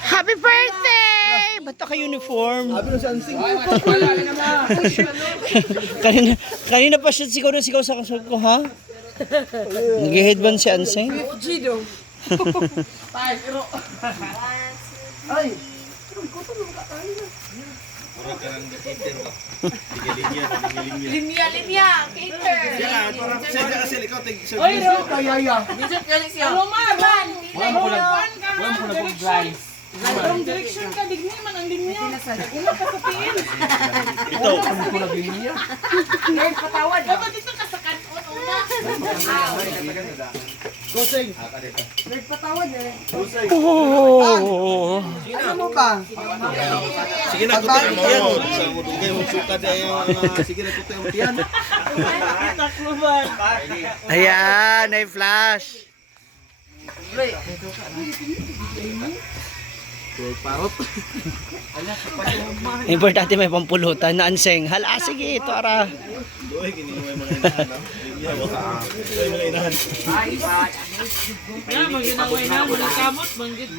Happy birthday! Ba't ka-uniform? kanina pa siya sigaw na sigaw sa kasal ko, ha? Nag-headband si Anseng? Gido. Ay. Linya, cater. Oy, ro, kayaya. Visit ka siya. Alomar, man. Walang po nag-blind. Wrong direction ka, digni man ang linya. Una ka sa tiin. Ito. Lord, patawad. Dapat dito ka sa kanon una. Lord, patawad na rin. Oh. Ano mo ba? Sige na, tutuin mo yan. Sa mo dugay mo suka dahil sige na tutuin mo yan. Ayan, ay flash. Parot. Importante may pampulutan na Anseng. Hala, sige, ito ara. Doy, kini mo mga inahan. Doy mga inahan. Ya, maginaway na, kamot, manggit.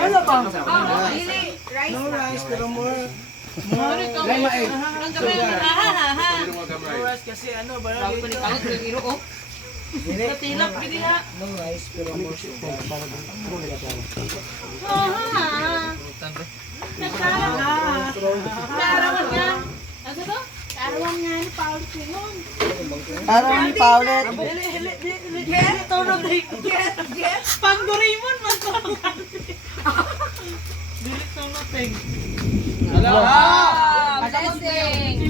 Ano ba? Dili, rice. No rice, pero more. Lima eh. Ang gamay mo. Ha. No rice kasi ano, barang Bago ni kamot ng iro oh. tilap, gini ha. No rice, pero more sugar. Karawan nga. Ano to? Karawan nga ni Paolo Pinon. Araw ni Paulet. Get, tulog na get. Pang Doraemon, magkakaroon. Dili to nothing. Blessing.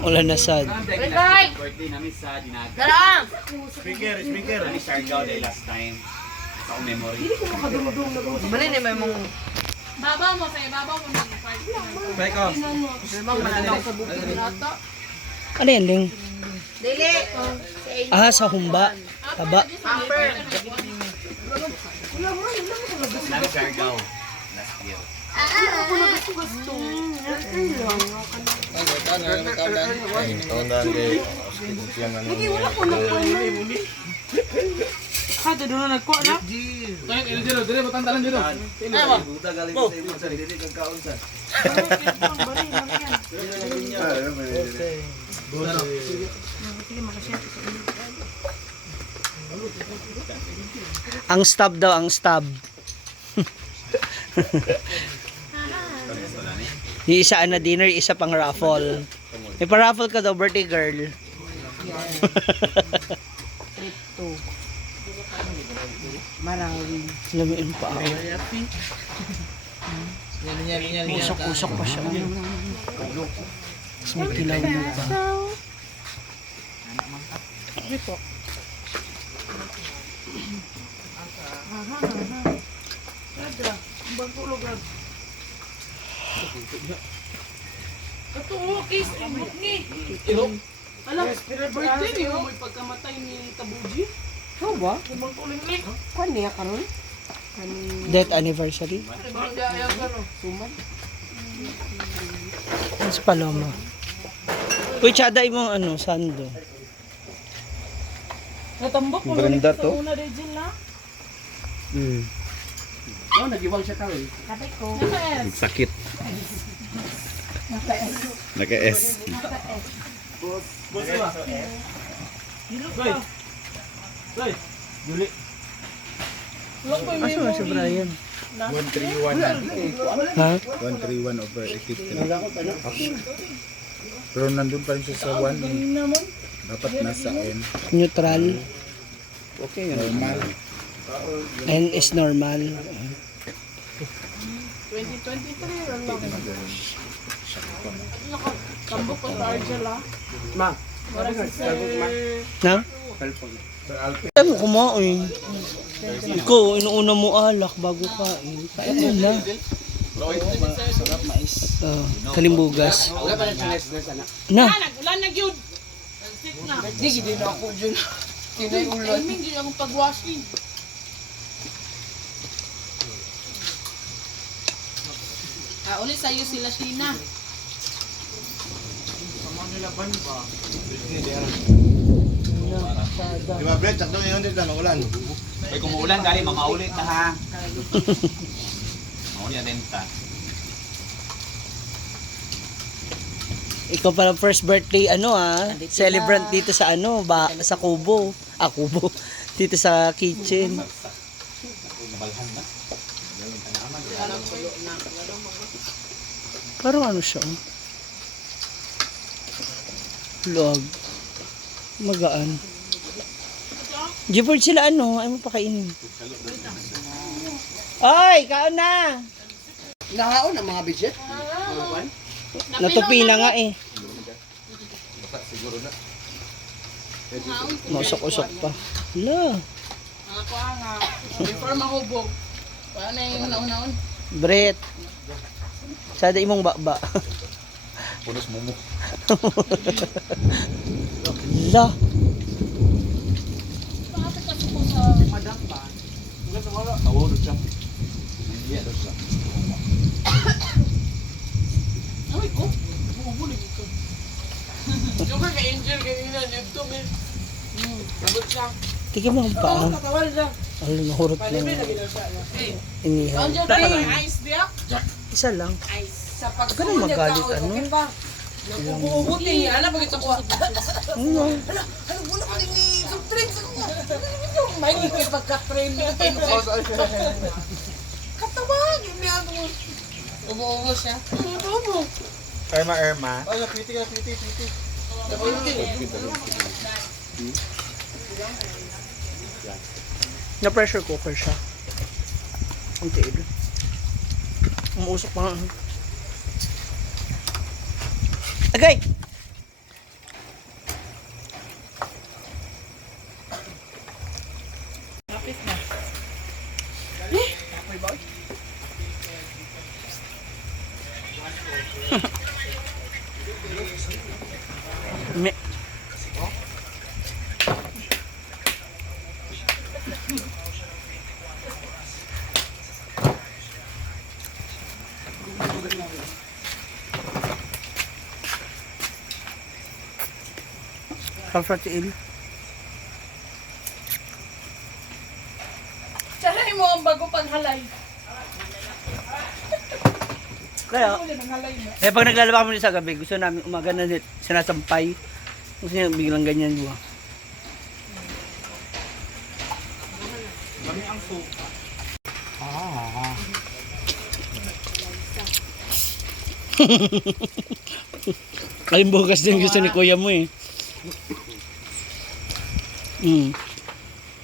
Wala na sad. Bye. Birthday namin sa Dinaga. Karang. Speaker. Kami Siargao day last time. Sa akong memory. Bali ni may mong Babaw mo sa ibabaw mo ng party. Peko. Sa bukid nato. Ano yan, Ling? Dili. Ah, sa humba. Taba. Hamper. Namin Siargao last year. kada doon na nagkuha na. Buta galing sa imo sa dili kang kaunsa. Ang stab daw, ang stab. Yung isa na dinner, isa pang raffle. May pa-raffle ka daw, birthday girl. Marawi. Lamiin pa ako. Usok-usok pa siya. Tapos may kilaw na pa. Ito okay, book ni. Alam, birthday ni mo pagkamatay ni Tabuji. Ano ba? Ibang kuling ni. Kuan niya karon? Death anniversary. Ibang daya gano. Suman. Ang sa Paloma. Uy, tsada imong ano, sando. Natambok mo Ganda sa to. una Regine na. Oh, nagiwang siya tao eh. Kapit ko. Sakit. Naka-S. Aso na si Brian? 131. Ha? 131 over 83. Pero nandun pa rin siya sa 1. Dapat nasa N. Neutral. Okay yun. Normal. N is normal. 2023 ron lang. Tambok ko sa Argela. Ma. Wala si Sir. Na? Ay mo kumain. Ikaw, inuuna mo alak bago kain. Kain mo na. Sarap mais. Kalimbugas. Wala pa na sana. Na. Ulan na gyud. Sit na. Digi din ako dyan. Kinay ulan. Timing gyud akong pagwashing. Uli sa'yo sila Sheena. Sama nila ban ba? Di ba, Brett? Sakto ngayon dito na ulan. Ay, kung uulan, gali, mamaulit na ha. Maulit na denta. Ikaw pala first birthday celebrant dito sa sa Kubo. Kubo. Dito sa kitchen. Parang ano siya. Log. Magaan. Jefford sila ay mapakainin. Oy, kaon na. Nahaon ang mga budget. Natupi na nga eh. Mausok-usok pa. Hala. Ako nga. Before mahubog. Paano yung naon-naon? Brett. Sada imong baba. Punos mumu. Hala. Madam ba? Tawag siya. Hindi ito siya. Ay ko. Bumubuli ko. Yung ka angel kanina dito men. Sabot siya. Tikim mo ang paa. Katawal siya. Ano, nahurot na. Inihan. Angel tayo ice dia. Isa lang. Ice. Sa pag Ganun magalit, ano? Bubuti niya ana bagit ako. Ano? Ano bulo ko ni soft drinks ako. May ngiti pagka-train. Katawag yung niya mo. Ubo-ubo siya. Ubo-ubo. Irma. Ay, piti ka, piti. Na pressure cooker siya. Ang tiil. Umuusok pa nga. Agay! Me. Kapatiil. Tsaray mo ang bago panghalay. Kaya, pag naglalaba kami sa gabi, gusto namin umaga na sinasampay. Gusto niya biglang ganyan buha. Kami ang suka. Ay, bukas din gusto ni kuya mo eh.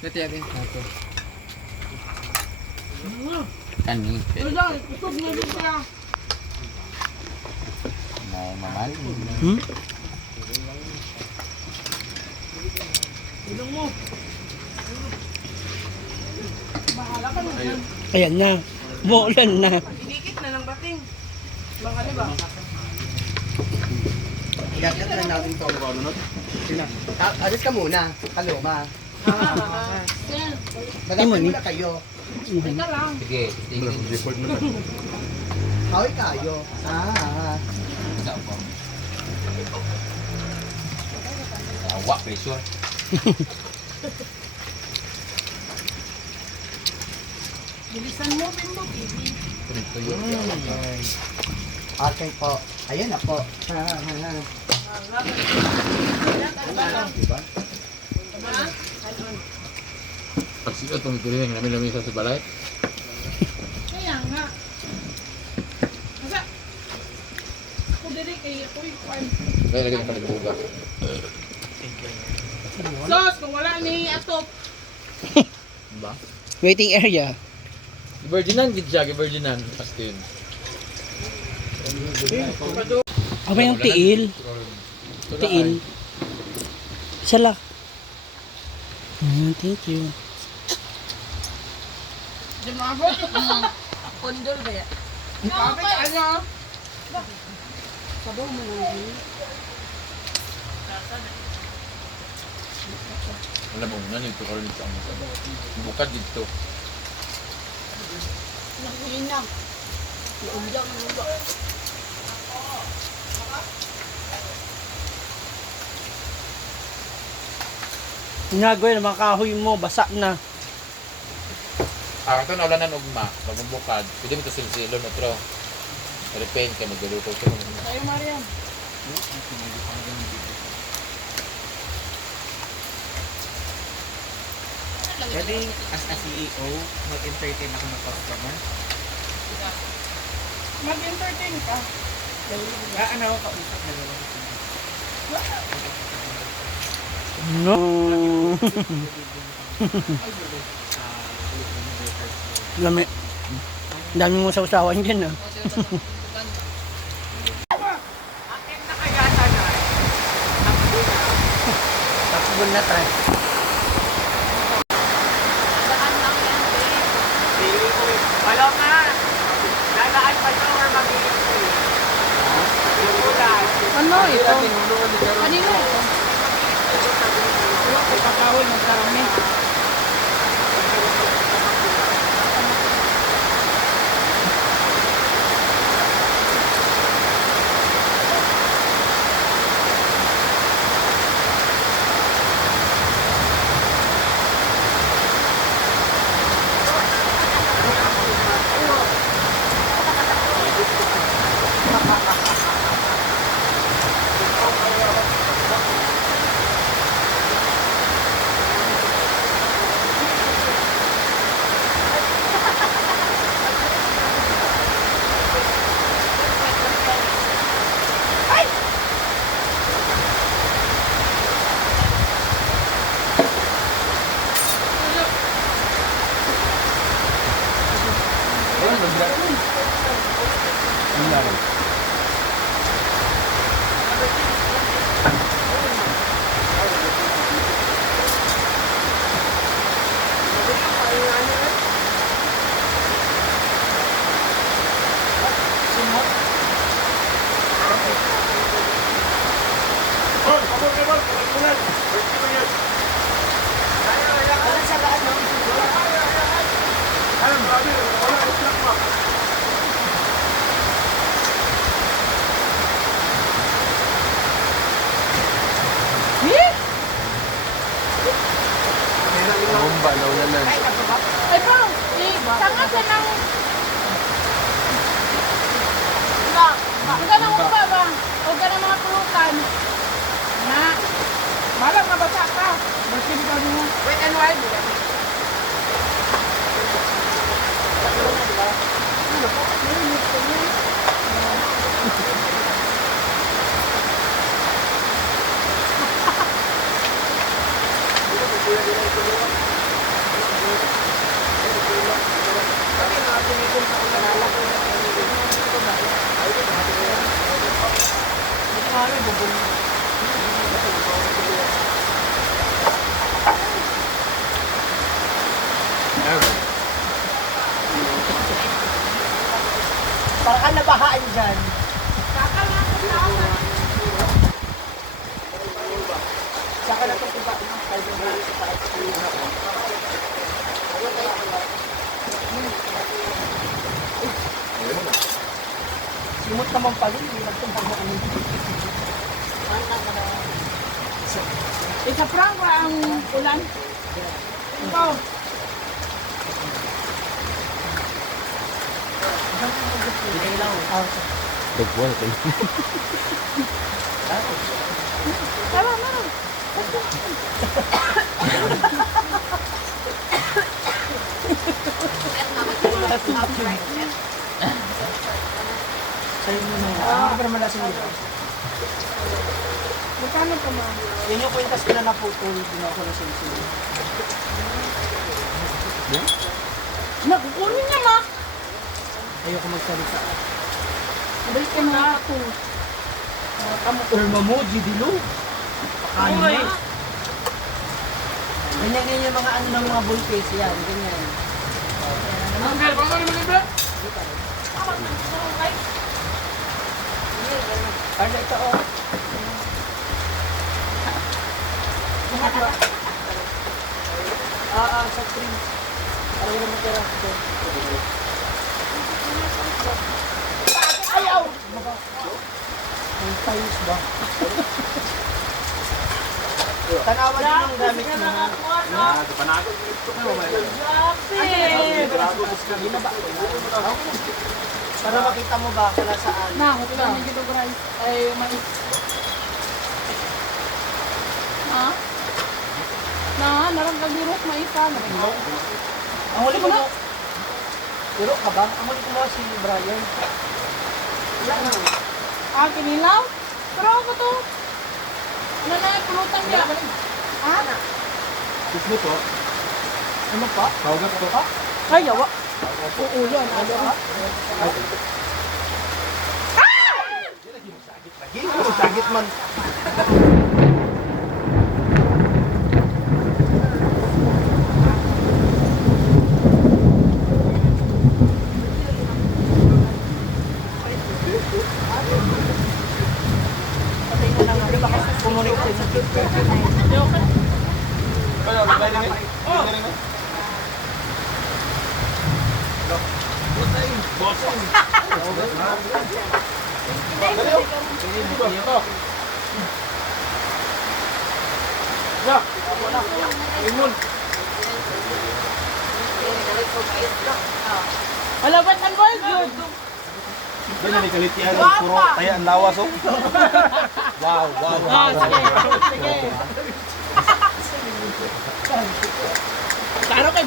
Natiyagin natin. Kani. Wala, kusog na din siya. May mamal. Ilong mo. Bahala ka naman. Ayan na. Umuulan na. Inikit na ng bating. Baka di ba? Igat na natin ito. Alis ka muna, kaluma. Madami muna kayo. Teka lang. Sige, Kaway kayo. Awa, pressure. Bilisan mo, Bimbo, baby. Okay po. Ayan na po. Pag sila itong tuloy ng namin sa balay. Kaya nga. Masa, ako diri kay ako'y kwan. Kaya lagi ng kanagbuga. Sos, kung wala ni atop. Ba? Waiting area. Virginan, gidya, virginan. Pastin. Aba yung tiil. Tiil. Sala. Thank you. Di mo ako. Kondol ba yan? Kapit, ano? Sabaw mo lang. Alam mo na nito or nito ang bukad dito. Nakuhinang. Iumdang mo ba? Ginagawa yung mga kahoy mo, basa na. Ito na ulanan ugma, bagong bukad. Pwede mo ito silsilon na tro. Repaint ka, magluto ito. Tayo, Mariam. Pwede as a CEO, mag-entertain ako ng customer. Mag-entertain ka. Ano ako kausap na naman. No. Dami. Dami mo sa usawan dyan ah. Takbo na tayo. Daan lang yan, babe. Wala ka! Dadaan pa ito or mag-iintay? Ano ito? Kanina ito. Kakawin ng karami. Ay, bro. Sanga ka ng... Huwag ka nang upa ba? Huwag ka ng mga pulutan. Na. Malang mabasa ka. Basin ka mo. Wait and wild. Para ka nabahaan dyan. Saka na ito iba. Simot naman pala. Hindi nagtumpag mo ano. Isa-prank ba ang ulan? Ikaw. Tama, meron. Sa'yo mo na yan. Pero malasing nila. Magkano pa mo? Yan yung kwintas ko na naputol. Ginawa ko na sensin. Nakukunin niya, ma. Ayoko magsalita. Balik ka na ako. Irma mo, Gidilo. Pakain Uy. na. Ganyan yung mga ano ng mga bullface yan. Ganyan. Angel, baka naman libre? Ano ito oh. Sa cream. Para wala matira. Ayaw! May tiles ba? Tanawan din yung gamit mo. Para makita mo ba kung nasaan. Na, kung ano dito guys. Ay, mais. Ha? Na, narang kagirok mais ka. Ang huli ko mo. Pero ka ba? Ang huli ko mo si Brian. Wala na. Ah, kinilaw? Pero ako to. Ano na, pulutan niya. Ha? Gusto to? Ano pa? Tawag to. Ay, yawa. Uulo, ano ka? Sagit man. Patay mo lang. Di ba kasi kumunik din. Wala ba't ang boy? Good. Doon na nikalit yan. Puro taya ang lawas oh. Wow, wow, Ah, wow. sige. Klaro kay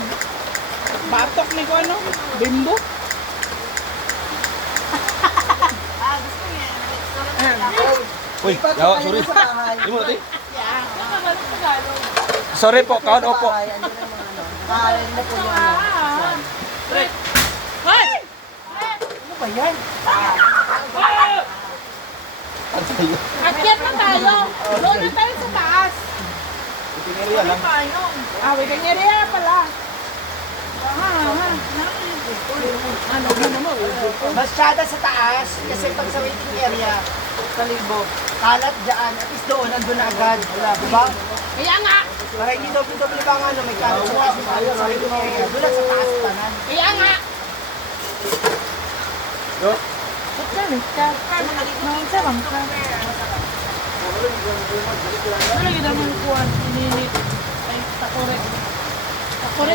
batok ni ko ano? Bimbo? Uy, yawa, sorry. Hindi mo natin. Sorry po, kaon opo. Kaalin mo po yung ano. Hoy! Ano ba yan? Akyat na tayo. Doon na tayo sa taas. Piniriya lang. Ah, may kanyariya pala. Ano mo? Masyada sa taas, kasi pag sa waiting area, sa libo, kalat dyan, at least doon, nandun na agad. Wala, diba? Kaya nga. Para hindi doble-doble pa nga, no, may kalat sa taas, sa waiting area, doon lang sa taas tanan. Kaya nga. Ba't yan eh? Nagsarang ka. Ano yung naman kuwan? Ininit. Ay, takore. Takore.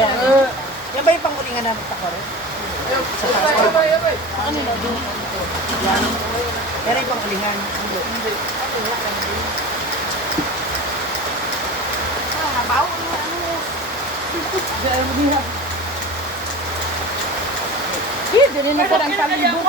Yan ba yung pangulingan namin sa kore? Sa taas. Ano na doon? Yan yung pangulingan. Hindi, din na po ang kalibo.